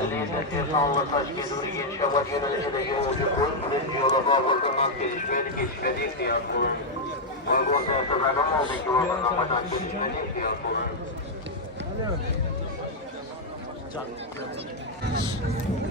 İstanbul'a Taşkent doğru geçiş yapan yönelicide yolcu koyun. Birinci yola bağlılığından gelişmedi ihtiyaç bulun. Uygun sensörlerden oldaki yolundan baştan gelişmedi ihtiyaç bulun.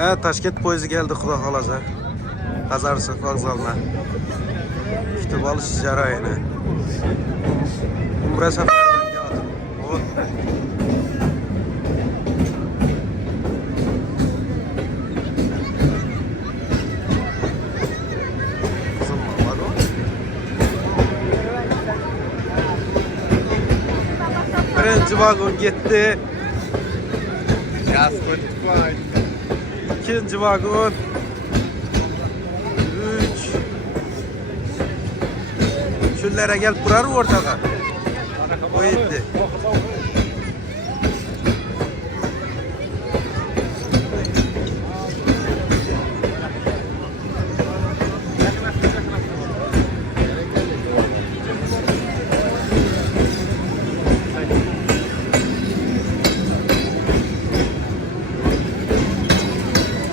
Evet, Taşkent poyezi geldi Xudo xolasa. Qazarisiq vokzalına. Kutib olish jarayoni. Umra safaridan keldim. Birinchi vagon gitti. İkinci vagon. 3. Şunlara gelip durar mı ortaga? O yetti.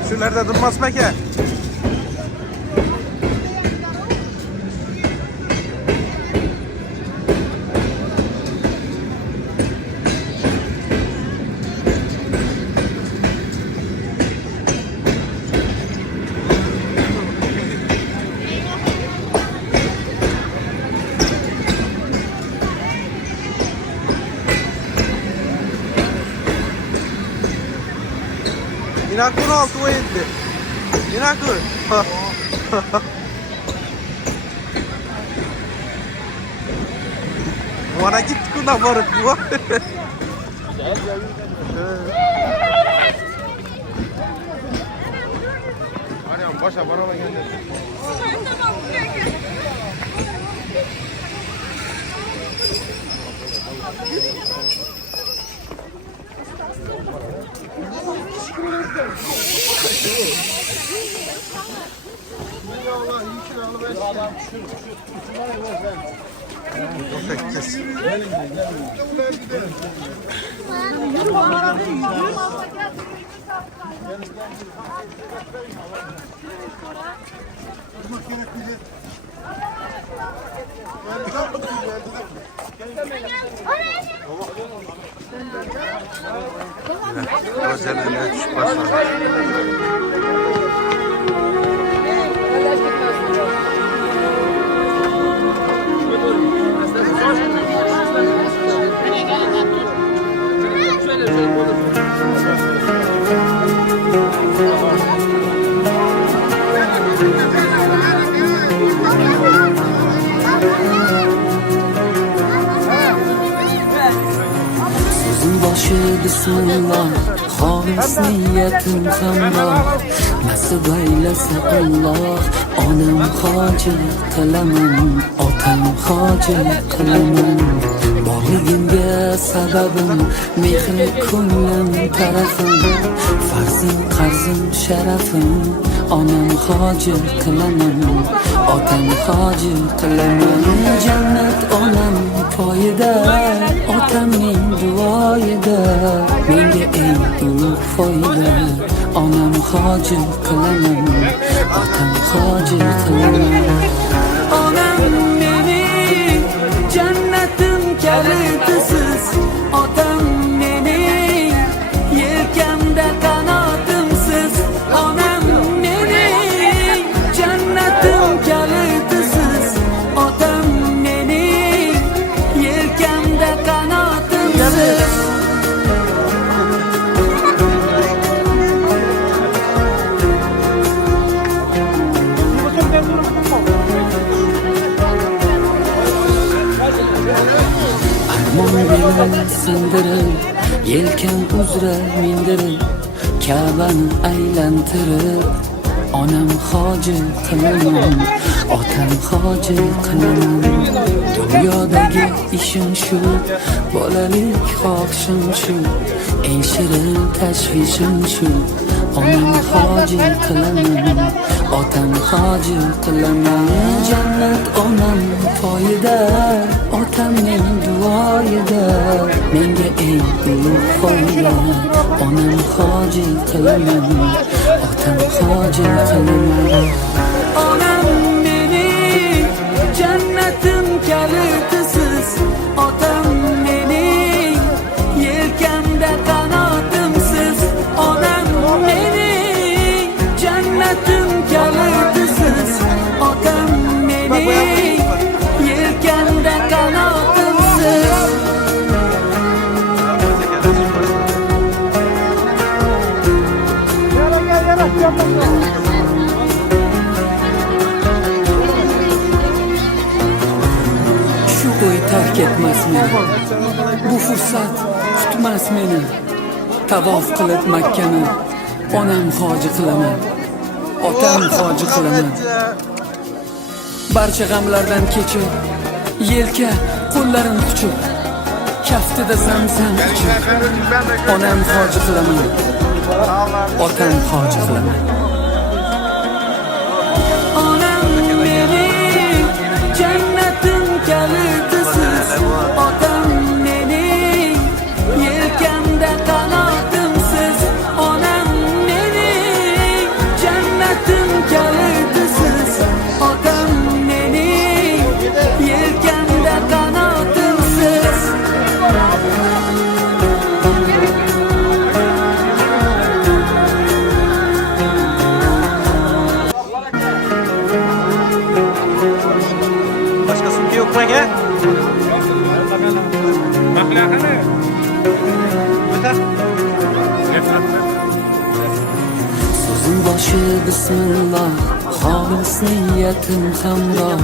Şunlarda durmaz mı ki? İnakun 6 o 7. İnakun. Bana git kuna varıp bu. Arıyorum başa barala geldi. Özellikle düşüp başladı. Başı bismillah, halis niyetim tamam. Nasip eylese Allah, onam hacı kılamam, otam hacı kılamam. Borligimga sababim, mehri ko'nglim tarafim. Farzim, qarzim, sharafim, onam hacı kılamam, otam hacı kılamam. Cennet onam poyida, otamning duoyida, menga eng ulug' foyda. Onam hacı kılamam, otam hacı kılamam. Onam mening cennetim kalitisiz, otam mening yelkamda qanotimsiz. Onam mening cennetim kalitisiz, otam mening yelkamda qanotimsiz. Armon sindirib, yelkam uzra mindirib, Ka'bani aylantirib, onam hoji qilaman, otam hoji qilaman. Dunyodagi ishim shu, bolalik xohishim shu, eng shirin tashvishim shu. Onam hoji qilaman, otam hoji qilaman. Jannat onam poyida, otamning duoyida, menga eng ulug' foyda. Onam hoji qilaman, otam hoji qilaman. Onam mening jannatim kalitisiz, otam mening yelkamda qanotimsiz. Onam mening jannatim kalitisiz, otam mening yelkamda qanotimsiz. Shu o'y tark etmas meni, bu fursat kutmas meni. Tavof qilib Makkani onam hoji qilaman, otam hoji qilaman. Barcha g'amlardan kechib, yelka qo'llarim quchib, kaftida zamzam ichib, onam hoji qilaman, otam hoji qilaman. Onam mening jannatim kalitisiz, otam mening yelkamda qanotimsiz. Onam mening jannatim kalitisiz, otam mening yelkamda qanotimsiz. Başka sumka yok mu aka? So'zim boshi bismillah, xolis niyatim hamroh.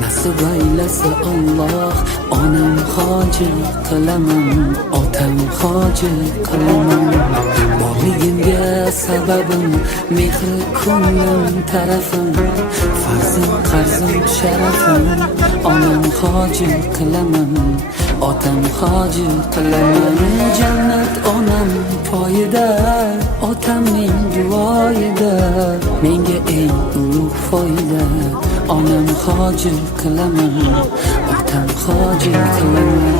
Nasib aylasa Alloh, onam hoji qilaman, otam hoji qilaman. Borligimga sababim, mehri ko'nglim tarafim, farzim qarzim sharafim. Onam hoji qilaman, otam hoji qilaman. Jannat onam poyida, otamning duoyida, menga eng ulug' foyda. Onam hoji qilaman, otam hoji qilaman.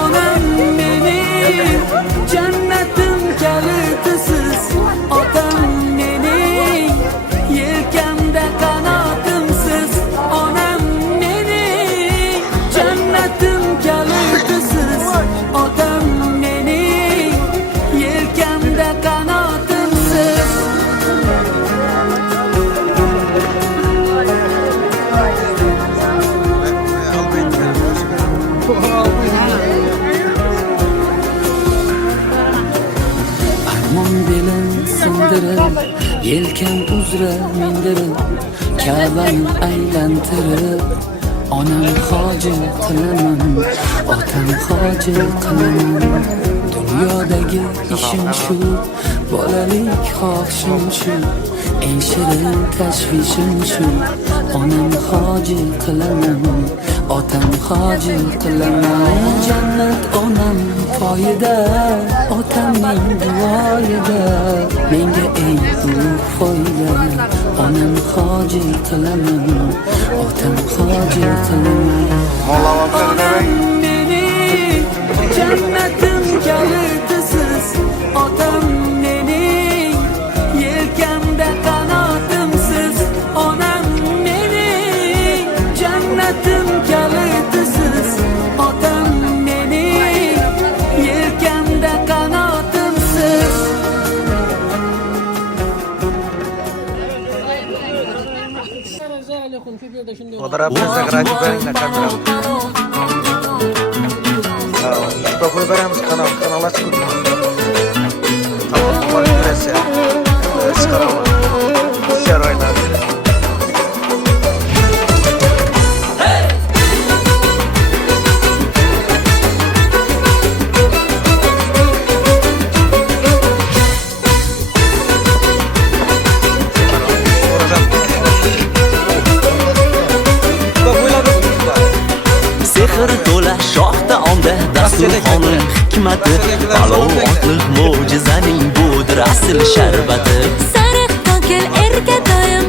Onam mening jannatim kalitisiz, otam mening yelkamda qanotimsiz. Onam mening jannatim kalitisiz, otam mening yelkamda qanotimsiz. Armon belim sindirib, yelkam uzra mindirib, Ka'bani aylantirib, onam hoji qilaman, otam hoji qilaman. Dunyodagi ishim shu, bolalik xohishim shu, eng shirin tashvishim shu. Onam hoji qilaman, otam hoji qilaman. Jannat onam poyida, otamning duoyida, menga eng ulug' foyda. Onam hoji qilaman, otam hoji qilaman. Onam mening jannatim kalitisiz, otam mening yelkamda qanotimsiz. Onam mening jannatim kalitisiz, otam mening yelkamda qanotimsiz. Fotoğraf Instagram'a verin kamera. Şurada koy veremiz kanal açın. Tamam var neresi ya? Çıkaralım. Şer oynar. Sehr to'la shoh taomda dasturxonim hikmati, palov otliq mo'jizaning budir asl sharbati. Sariq kokil erkatoyim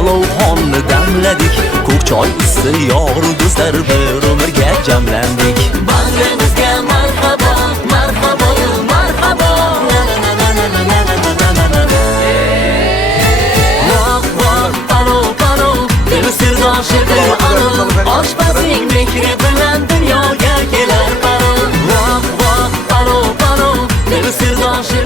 palovxonni damladik. Ko'k choy isi yoru do'stlar bir umrga jamlandik. Bag'rimizga marhabo, marhabo, marhabo. Voh, voh, palov, palov, dili sirdoshi bir anil. Oshpazning mehri bilan dunyoga kelar palov. Voh, voh, palov, palov, dili sirdoshi